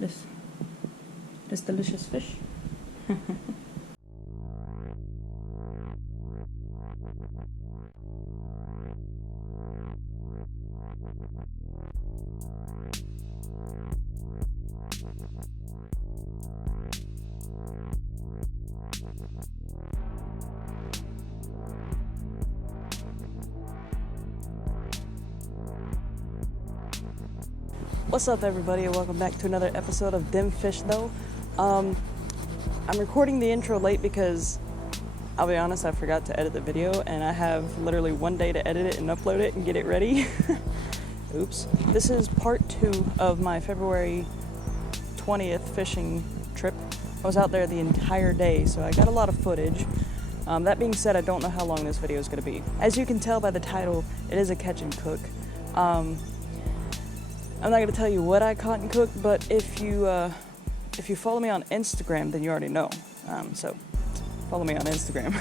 with this delicious fish. What's up, everybody, and welcome back to another episode of Dim Fish Though. I'm recording the intro late because, I'll be honest, I forgot to edit the video, and I have literally one day to edit it and upload it and get it ready. Oops. This is part 2 of my February 20th fishing trip. I was out there the entire day, so I got a lot of footage. That being said, I don't know how long this video is going to be. As you can tell by the title, it is a catch and cook. I'm not going to tell you what I caught and cooked, but if you follow me on Instagram, then you already know. So follow me on Instagram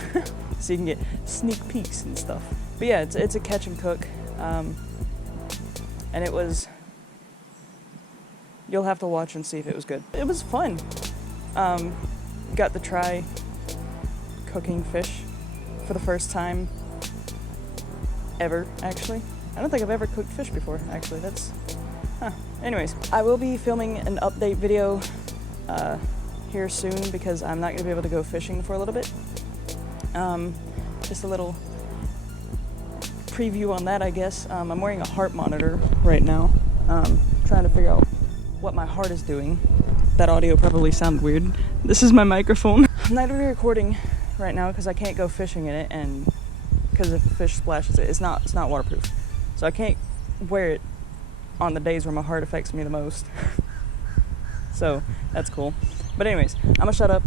so you can get sneak peeks and stuff. But yeah, it's a catch and cook, and it was. You'll have to watch and see if it was good. It was fun. Got to try cooking fish for the first time ever. Actually, I don't think I've ever cooked fish before. Actually, that's. Anyways, I will be filming an update video here soon because I'm not going to be able to go fishing for a little bit. Just a little preview on that, I guess. I'm wearing a heart monitor right now, trying to figure out what my heart is doing. That audio probably sounded weird. This is my microphone. I'm not going to be recording right now because I can't go fishing in it, and because if the fish splashes it, it's not waterproof. So I can't wear it on the days where my heart affects me the most. So that's cool. But anyways, I'm gonna shut up.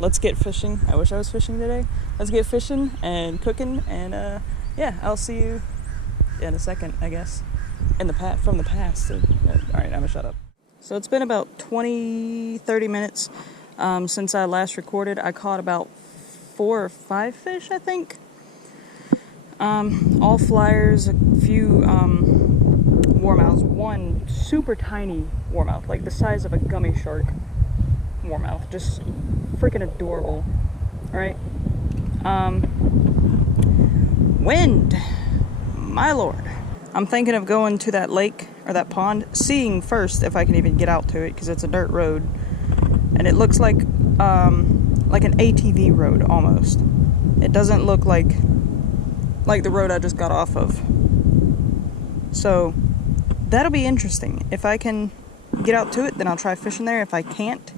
Let's get fishing. I wish I was fishing today. Let's get fishing and cooking, and yeah, I'll see you in a second, I guess. From the past. All right, I'm gonna shut up. So it's been about 20-30 minutes since I last recorded. I caught about 4 or 5 fish, I think. All flyers, a few warmouths, one super tiny warmouth, like the size of a gummy shark warmouth, just freaking adorable. Alright. Wind, my lord. I'm thinking of going to that lake or that pond, seeing first if I can even get out to it, because it's a dirt road and it looks like an ATV road almost. It doesn't look like the road I just got off of. So that'll be interesting. If I can get out to it, then I'll try fishing there. If I can't,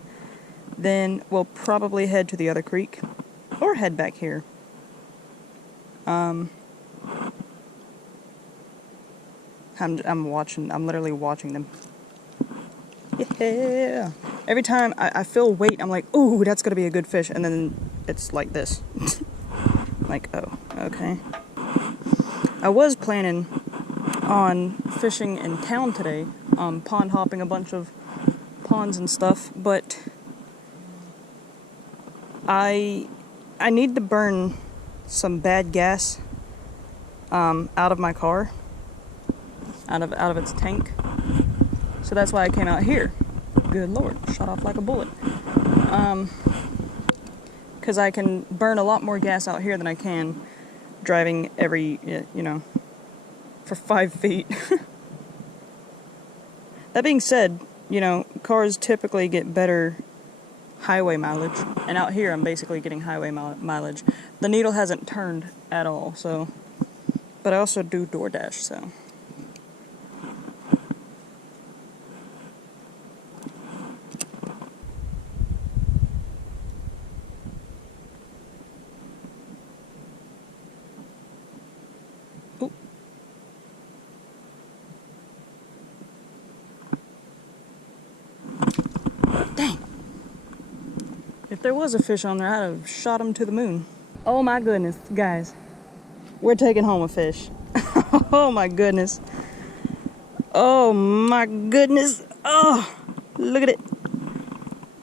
then we'll probably head to the other creek or head back here. I'm literally watching them. Yeah. Every time I feel weight, I'm like, ooh, that's gonna be a good fish, and then it's like this. Like, oh, okay. I was planning on fishing in town today, pond hopping a bunch of ponds and stuff, but I need to burn some bad gas out of my car, out of its tank. So that's why I came out here. Good lord, shot off like a bullet. Because I can burn a lot more gas out here than I can driving every, for 5 feet. That being said, cars typically get better highway mileage, and out here I'm basically getting highway mileage. The needle hasn't turned at all, so, but I also do DoorDash, so. Dang. If there was a fish on there, I'd have shot him to the moon. Oh my goodness, guys. We're taking home a fish. Oh my goodness. Oh my goodness. Oh, look at it.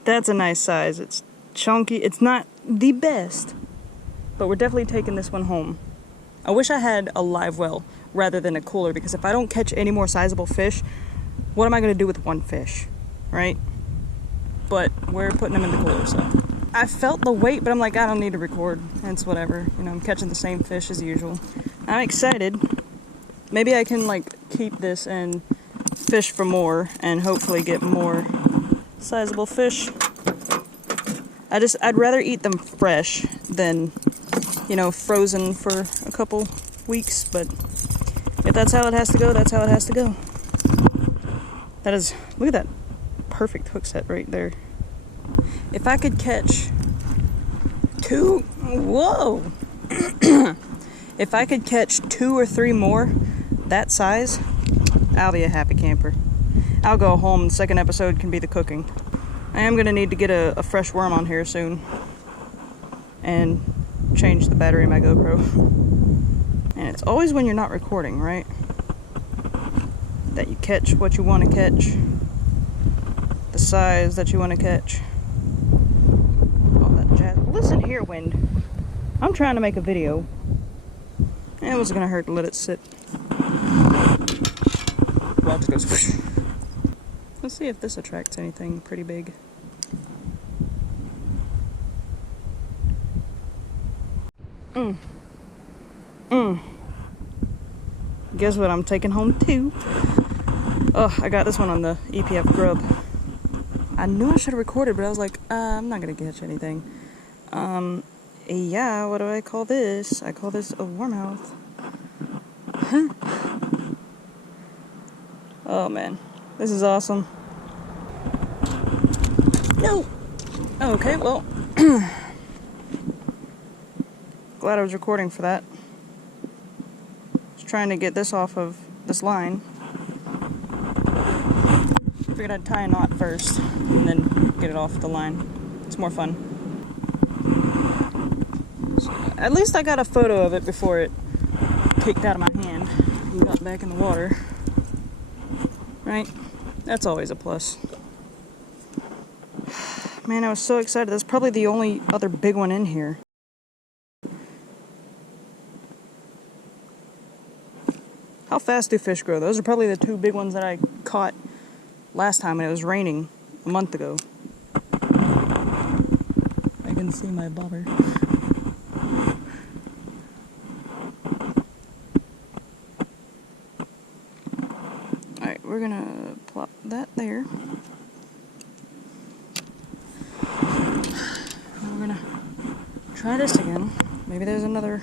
That's a nice size. It's chunky. It's not the best, but we're definitely taking this one home. I wish I had a live well rather than a cooler, because if I don't catch any more sizable fish, what am I going to do with one fish? right? But we're putting them in the cooler, so. I felt the weight, but I'm like, I don't need to record. It's whatever. You know, I'm catching the same fish as usual. I'm excited. Maybe I can, like, keep this and fish for more and hopefully get more sizable fish. I'd rather eat them fresh than, you know, frozen for a couple weeks, but if that's how it has to go, that's how it has to go. That is, look at that perfect hook set right there. If I could catch two, whoa! If I could catch 2 or 3 more that size, I'll be a happy camper. I'll go home, the second episode can be the cooking. I am going to need to get a fresh worm on here soon. And change the battery in my GoPro. And it's always when you're not recording, right? That you catch what you want to catch. The size that you want to catch. All that jazz. Listen here, wind. I'm trying to make a video. It wasn't going to hurt to let it sit. Well, it just goes whoosh. Let's see if this attracts anything pretty big. Guess what I'm taking home too? Oh, I got this one on the EPF grub. I knew I should have recorded, but I was like, I'm not gonna catch anything. Yeah, what do I call this? I call this a warmouth. Huh. Oh man, this is awesome. No! Okay, well, glad I was recording for that. Just trying to get this off of this line. Figured I'd tie a knot first and then get it off the line. It's more fun. So, at least I got a photo of it before it kicked out of my hand and got back in the water. Right? That's always a plus. Man, I was so excited. That's probably the only other big one in here. How fast do fish grow? Those are probably the 2 big ones that I caught last time when it was raining a month ago. I can see my bobber. Alright, we're gonna plop that there. We're gonna try this again. Maybe there's another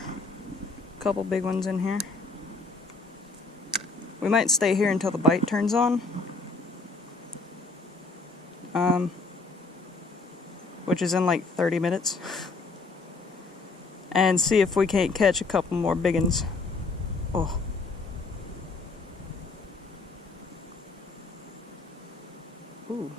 couple big ones in here. We might stay here until the bite turns on. Which is in like 30 minutes. And see if we can't catch a couple more big ones. Oh. Ooh.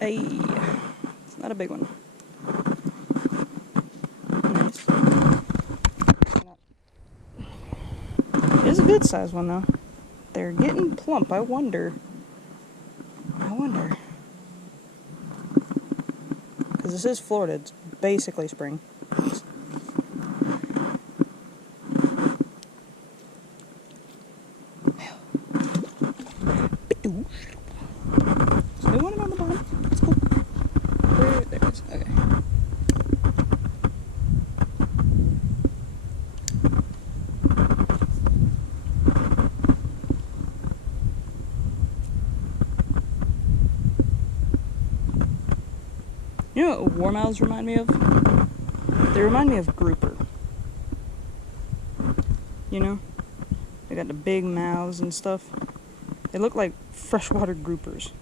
Hey. It's not a big one. It's a good size one though. They're getting plump. I wonder. Because this is Florida. It's basically spring. So they want it on the bottom. It's cool. There it is. Okay. You know what warmouths remind me of? They remind me of grouper. You know? They got the big mouths and stuff. They look like freshwater groupers.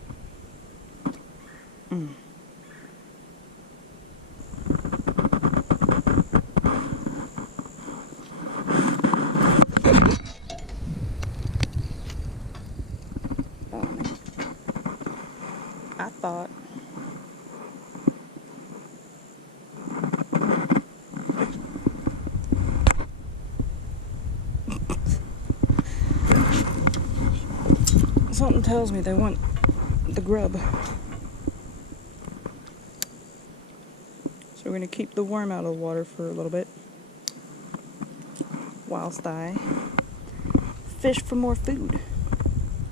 Oh man. I thought. Something tells me they want the grub. So we're going to keep the worm out of the water for a little bit. whilst I fish for more food.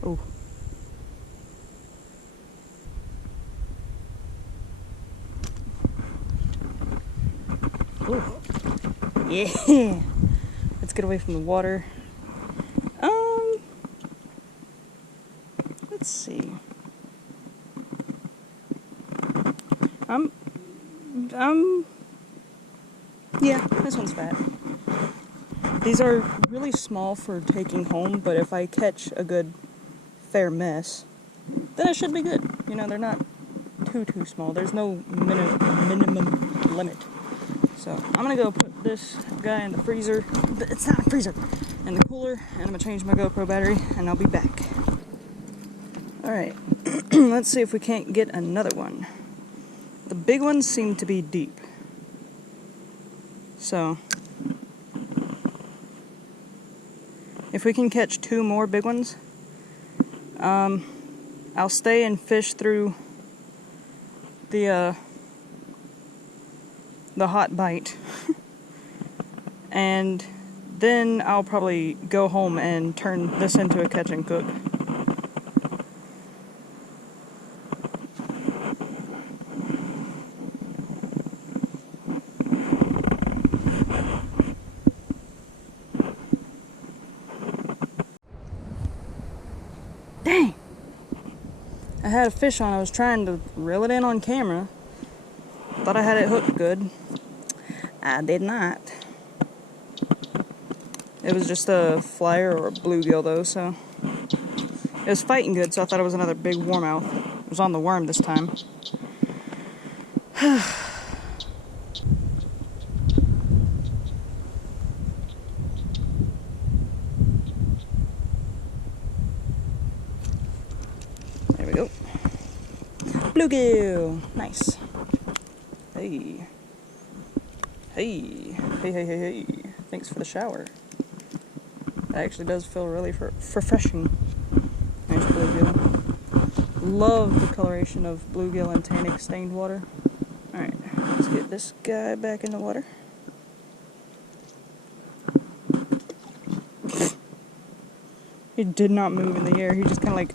Oh. Ooh. Yeah. Let's get away from the water. Let's see. Yeah, this one's fat. These are really small for taking home, but if I catch a good fair mess, then it should be good. You know, they're not too small. There's no minimum limit. So I'm gonna go put this guy in the freezer. It's not a freezer, in the cooler, and I'm gonna change my GoPro battery, and I'll be back. All right, let's see if we can't get another one. The big ones seem to be deep. So, if we can catch 2 more big ones, I'll stay and fish through the hot bite. And then I'll probably go home and turn this into a catch and cook. Dang! I had a fish on. I was trying to reel it in on camera. Thought I had it hooked good. I did not. It was just a flyer or a bluegill though, so it was fighting good, so I thought it was another big warmouth. It was on the worm this time. There we go. Bluegill! Nice. Hey. Hey. Hey, hey, hey, hey. Thanks for the shower. That actually does feel really refreshing. Nice bluegill. Love the coloration of bluegill and tannic stained water. Alright, let's get this guy back in the water. He did not move in the air. He just kind of like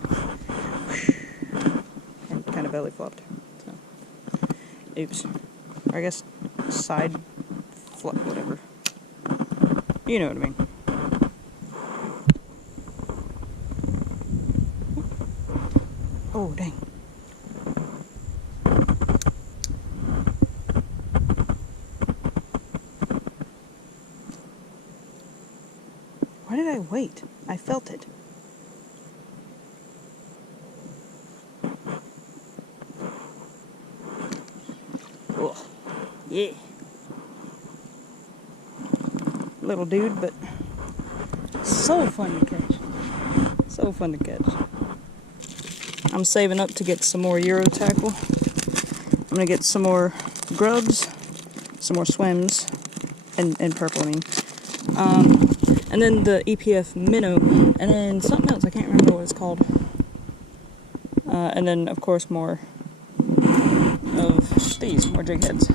and kind of belly flopped. So, oops. Or I guess side flop, whatever. You know what I mean. Oh, dang. Why did I wait? I felt it. Oh, yeah. Little dude, but so fun to catch. So fun to catch. I'm saving up to get some more Eurotackle. I'm gonna get some more grubs, some more swims, and purple, I mean. And then the EPF minnow, and then something else, I can't remember what it's called. And then, of course, more of these, more jigheads.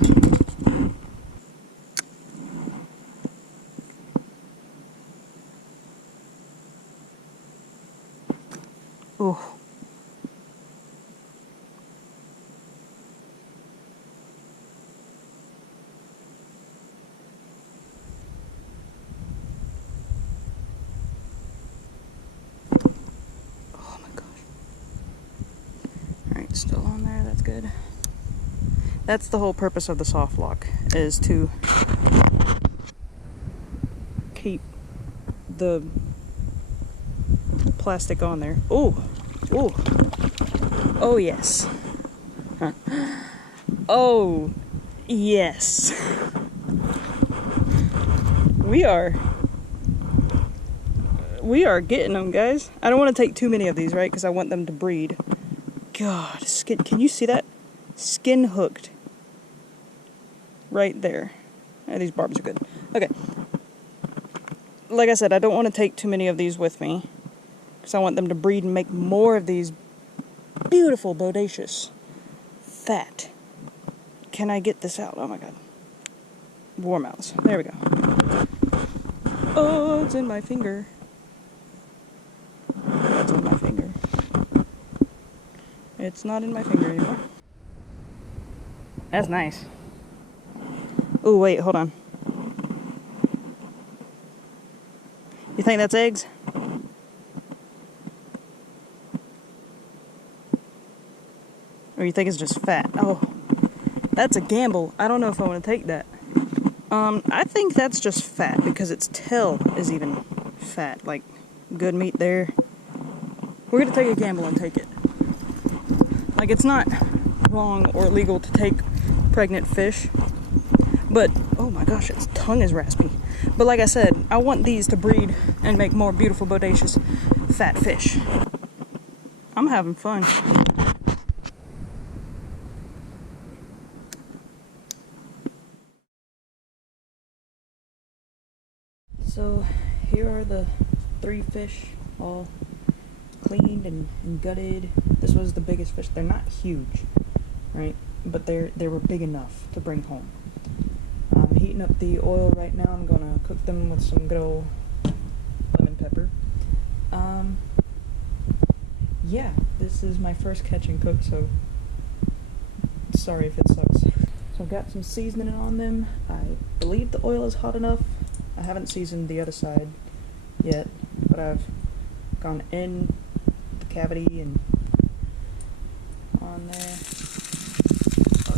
Ooh. Still on there, that's good. That's the whole purpose of the soft lock, is to keep the plastic on there. Oh, oh, oh yes. Huh. Oh, yes. We are getting them, guys. I don't want to take too many of these, right? Because I want them to breed. God, skin, can you see that? Skin hooked. Right there. These barbs are good. Okay. Like I said, I don't want to take too many of these with me, because I want them to breed and make more of these beautiful, bodacious, fat. Can I get this out? Oh my god. Warmouths. There we go. Oh, it's in my finger. It's in my finger. It's not in my finger anymore. That's nice. Oh, wait, hold on. You think that's eggs? Or you think it's just fat? Oh, that's a gamble. I don't know if I want to take that. I think that's just fat because its tail is even fat. Like, good meat there. We're gonna take a gamble and take it. Like, it's not wrong or illegal to take pregnant fish. But, oh my gosh, its tongue is raspy. But like I said, I want these to breed and make more beautiful, bodacious, fat fish. I'm having fun. So, here are the 3 fish, all cleaned and gutted. This was the biggest fish. They're not huge, right? But they were big enough to bring home. I'm heating up the oil right now. I'm gonna cook them with some good old lemon pepper. Yeah, this is my first catch and cook, so sorry if it sucks. So I've got some seasoning on them. I believe the oil is hot enough. I haven't seasoned the other side yet, but I've gone in the cavity and on there. Oh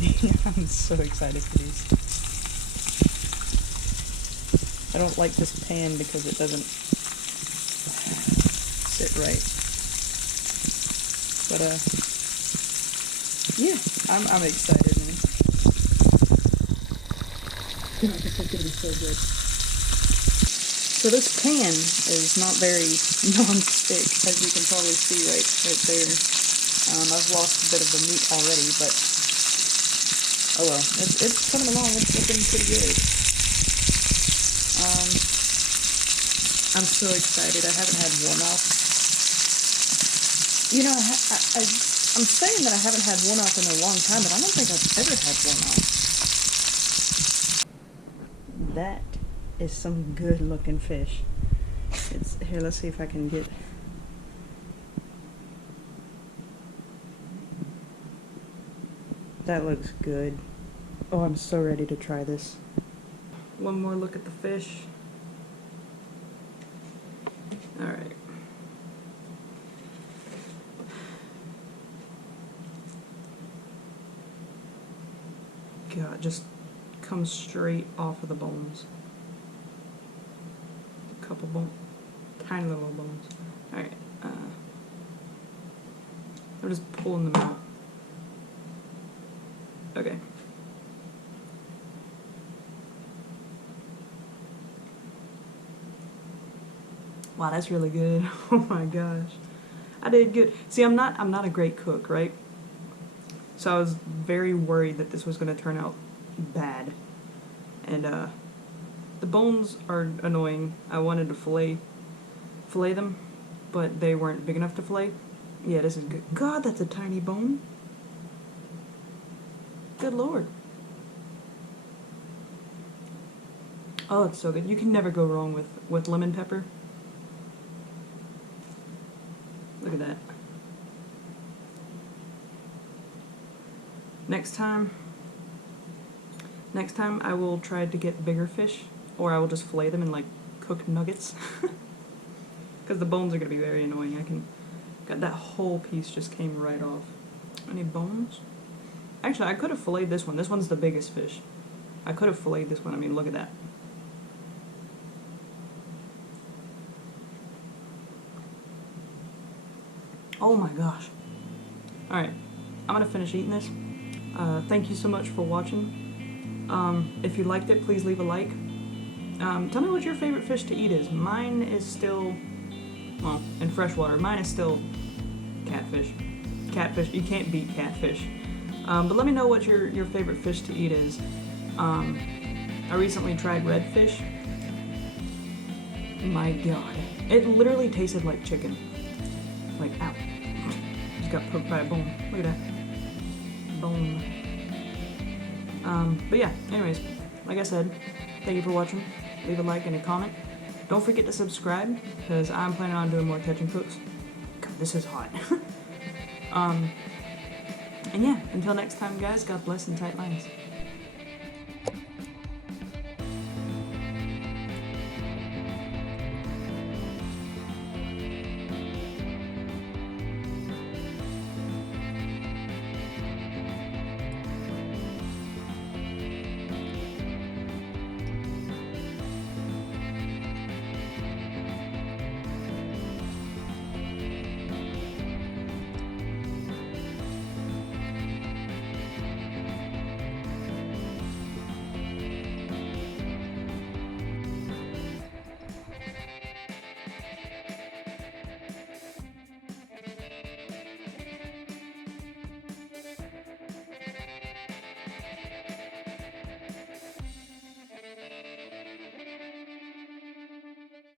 yeah. I'm so excited for these. I don't like this pan because it doesn't sit right. But yeah, I'm excited, man. God, this is gonna be so good. So this pan is not very non-stick, as you can probably see right there. I've lost a bit of the meat already, but oh well, it's coming along. It's looking pretty good. I'm so excited. I haven't had one off. You know, I'm saying that I haven't had one off in a long time, but I don't think I've ever had one off. That is some good looking fish. Here, let's see if I can get. That looks good. Oh, I'm so ready to try this. One more look at the fish. Alright. God, just comes straight off of the bones. A couple bones. Tiny little bones. Alright. I'm just pulling them out. Okay. Wow, that's really good. Oh my gosh. I did good. See, I'm not a great cook, right? So I was very worried that this was going to turn out bad. And the bones are annoying. I wanted to fillet them, but they weren't big enough to fillet. Yeah, this is good. God, that's a tiny bone. Good lord. Oh, it's so good. You can never go wrong with lemon pepper. Look at that. Next time I will try to get bigger fish, or I will just fillet them in like cooked nuggets. Because the bones are going to be very annoying. God, that whole piece just came right off. Any bones? Actually, I could have filleted this one. This one's the biggest fish. I could have filleted this one. I mean, look at that. Oh my gosh. Alright, I'm gonna finish eating this. Thank you so much for watching. If you liked it, please leave a like. Tell me what your favorite fish to eat is. Mine is still, well, in freshwater, mine is still catfish. Catfish, you can't beat catfish. But let me know what your favorite fish to eat is. I recently tried redfish. My god. It literally tasted like chicken. Like, ow. Just got poked by a bone. Look at that. Bone. But yeah, anyways. like I said, thank you for watching. Leave a like and a comment. Don't forget to subscribe, because I'm planning on doing more catching cooks. God, this is hot. And yeah, until next time, guys, God bless and tight lines.